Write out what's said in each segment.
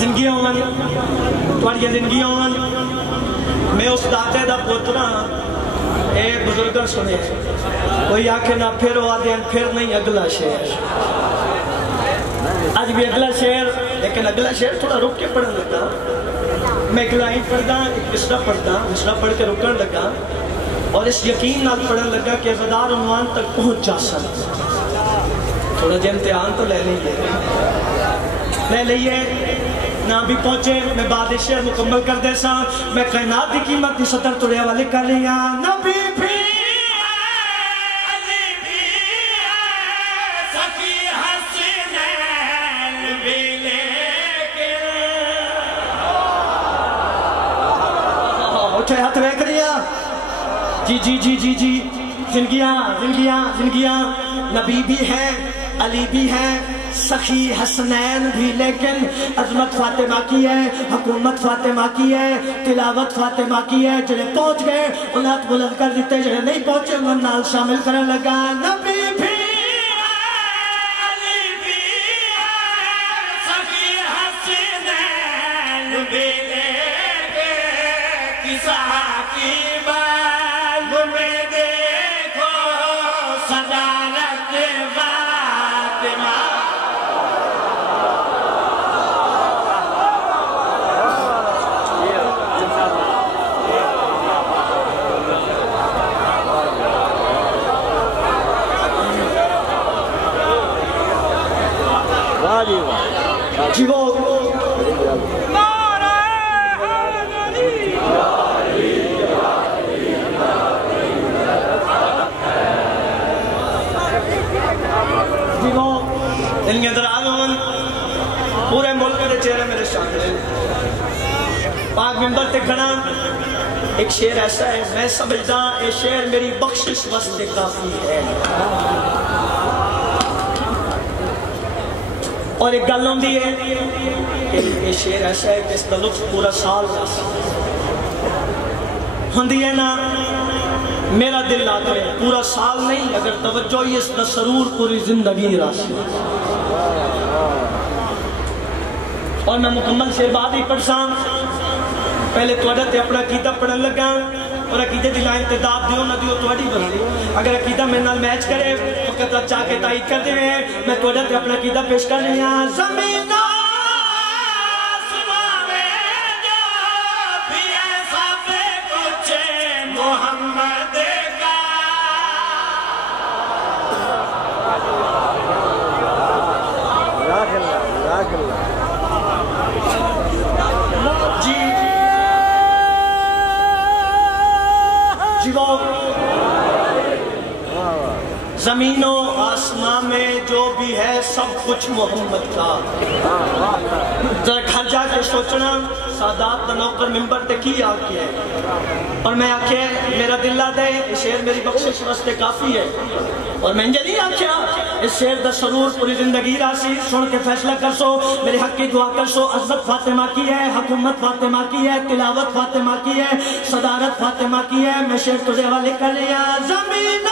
زندگی ہون تھوڑی زندگی ہون میں اس دادے دا پوترا اے بزرگاں سنے کوئی آکھے نہ پھر وہ آدھے پھر نہیں اگلا شعر آج بھی اگلا شعر لیکن اگلا شعر تھوڑا رک کے پڑھنے لگا میں ایک لائن پڑھتا ایک مصرع پڑھ کے رکن لگا اور اس یقین نال پڑھنے لگا کہ غدار عنوان تک پہنچ جا سکتا تھوڑا جی امتحان تو لے لئیے نہ بھی پہنچے میں بعد شعر مکمل کر دے سا میں کائنات کی قیمت کی سطر توڑے والے کر لیا نبی بھی اٹھے ہاتھ وے کریا جی زندگیاں نبی بھی ہیں علی بھی ہیں سخی حسنین بھی لیکن عظمت فاطمہ کی ہے حکومت فاطمہ کی ہے تلاوت فاطمہ کی ہے جنہیں پہنچ گئے انہیں ہاتھ بلند کر دیتے جنہیں نہیں پہنچے انہیں نال شامل کرنے لگا نبی بھی علی بھی سخی حسنین بھی لیکن کسا کی بال میں دیکھو صدارت فاطمہ جی وہ دن کے اندر آلون پورے ملک کے چہرے میرے شامل ہیں پاک ممبر تے کھڑا ایک شعر ایسا ہے میں سمجھدا اے شعر میری بخشش واسطے کافی ہے اور ایک گل ہوندی ہے کہ یہ شعر ایسا ہے کہ اس کا لطف پورا سال ہوندی ہے نا میرا دل آتا ہے پورا سال نہیں اگر توجہ ہی اس کا سرور پوری زندگی راسی اور میں مکمل شعر بعد ہی پڑھ ساں پہلے توڑا تے اپنا عقیدہ پڑھن لگا اور عقیدہ دی لائن تے داد دیو نہ دیو توڑی بنائی اگر عقیدہ میرے نال میچ کرے فقط چاہ کے تائید کر دے میں توڑا تے اپنا عقیدہ پیش کر لیا زمین آسمان میں جو بھی ایسا بے کچھ محمد کا زمین و آسمان میں جو بھی ہے سب کچھ محمد کا ذرا گھر جا کے سوچنا سادات دا نوکر ممبر تے کی آکے ہے اور میں آکے میرا دل دے اس شعر میری بخشش واسطے کافی ہے اور میں انجھے نہیں آکیا اس شعر دا سرور پوری زندگی راسی سن کے فیصلہ کر سو میرے حق کی دعا کر سو عزت فاطمہ کی ہے حکومت فاطمہ کی ہے تلاوت فاطمہ کی ہے صدارت فاطمہ کی ہے میں شعر تجھے والے کر لیا زمین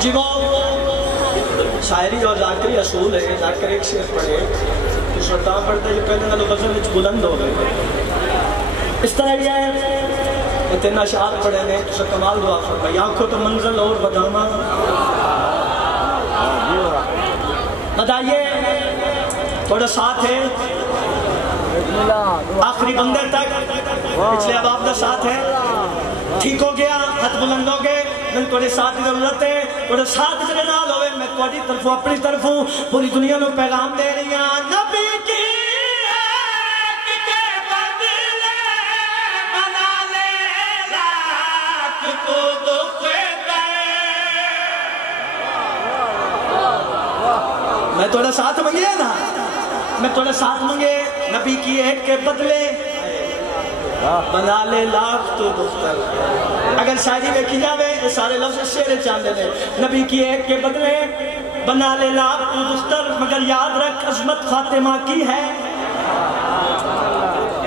جی وہ شاعری اور ذاکری اصول ہے ذاکر ایک شعر پڑھے تو سلطان پڑھتا ہے جو پہلے نالو غزل وچ بلند ہو گئے اس طرح یہ ہے تین اشعار پڑھے نے تو کمال دعا فرمائی آنکھوں تو منزل اور بداما بتائیے تھوڑا ساتھ ہے آخری بندے تک پچھلے اباب کا ساتھ ہے ٹھیک ہو گیا ہاتھ بلند ہو گئے میں توڑے ساتھ کی ضرورت ہے توڑے ساتھ جنہیں نال ہوئے میں توڑی طرفوں اپنی طرفوں پوری دنیا میں پیغام دے رہی ہیں نبی کی ایک کے بدلے میں تھوڑا ساتھ منگیا نا، میں تھوڑا ساتھ منگے نبی کی ایک کے بدلے بنا لے لاکھ تو دختر. اگر شاعری میں کی جاوے سارے لفظ شعر چاندے نے. نبی کی ایک کے بدلے بنا لے لاکھ تو دختر، مگر یاد رکھ عظمت فاطمہ کی ہے،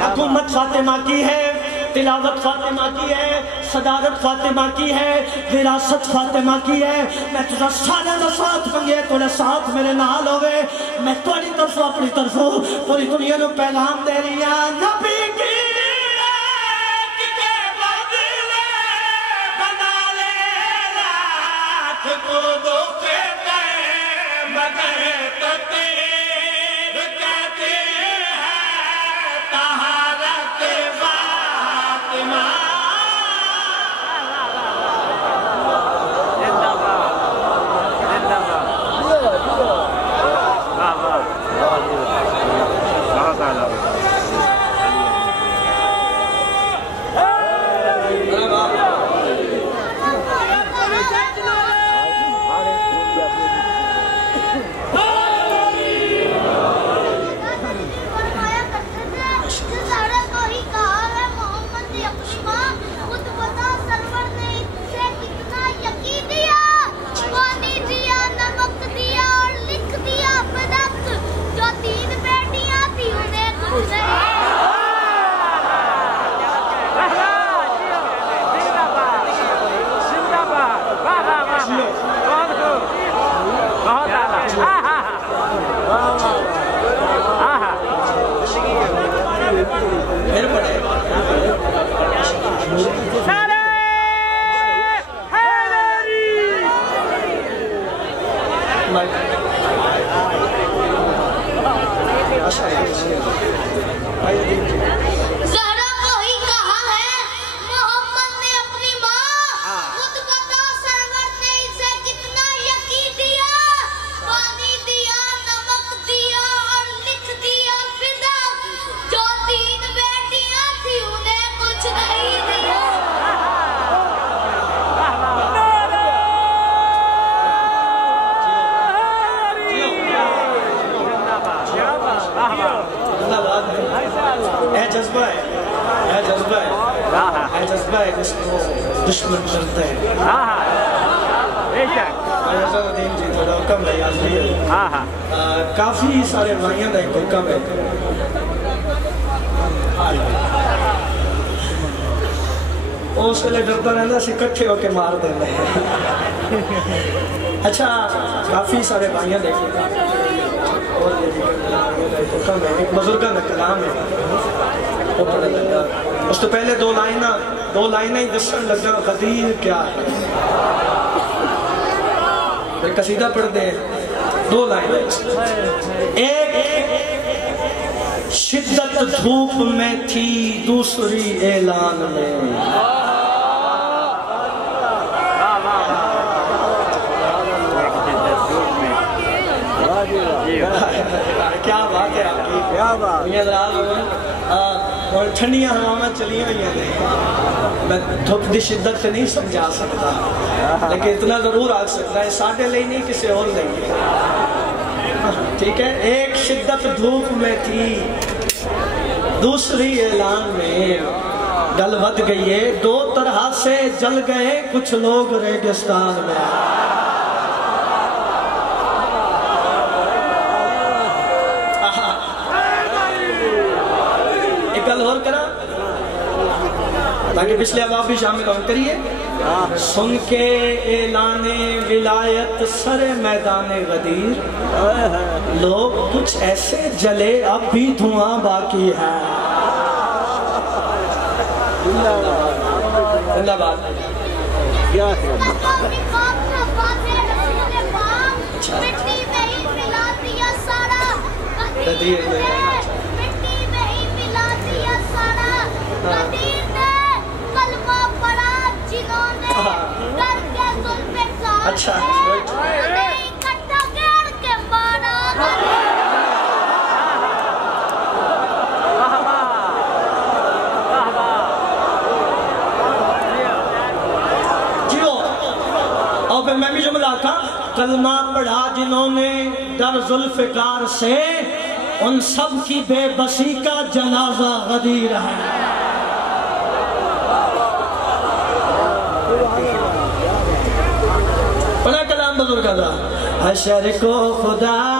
حکومت فاطمہ کی ہے، تلاوت فاطمہ کی ہے، صدارت فاطمہ کی ہے، وراثت فاطمہ کی ہے. میں تجھا سارے دا ساتھ منگے تھوڑے ساتھ میرے نال ہوئے. میں تھوڑی طرف اپنی طرف پوری دنیا کو پیغام دے رہی ہاں. نبی کی دشمن کرتا ہے. کافی سارے بھائیوں کا ایک حکم ہے. اس ویلے ڈرتا رہتا سی کٹھے ہو کے مار دینا ہے. اچھا کافی سارے بھائیوں کا حکم ہے. ایک بزرگاں کا کلام ہے وہ پڑھنے لگا. اس تو پہلے دو لائنیں ہی دسن لگا غدیر کیا ہے. ایک قصیدہ پڑھتے ہیں 2 لائنیں. ایک شدت دھوپ میں تھی، دوسری اعلان میں. کیا بات ہے آپ کی، کیا بات. اور ٹھنڈیاں ہوا چلی ہوئی ہیں. میں دھوپ دی شدت سے نہیں سمجھا سکتا، لیکن اتنا ضرور آ سکتا ہے ساڑھے لئی نہیں کسی اور لئی. ٹھیک ہے. ایک شدت دھوپ میں تھی، دوسری اعلان میں. گل ود گئی ہے 2 طرح سے جل گئے کچھ لوگ ریگستان میں. اور کرا تاکہ پچھلے اب بھی شامل ہو کریے. سن کے اعلان ولایت سر میدان غدیر، لوگ کچھ ایسے جلے اب بھی دھواں باقی ہے. اللہ بات کیا ہے. اچھا جیو اور پھر میں بھی جملہ تھا کلمہ پڑھا جنہوں نے در ذوالفقار سے، ان سب کی بے بسی کا جنازہ غدیر ہے۔ پڑھا کلام بزرگ دا، حشر کو خدا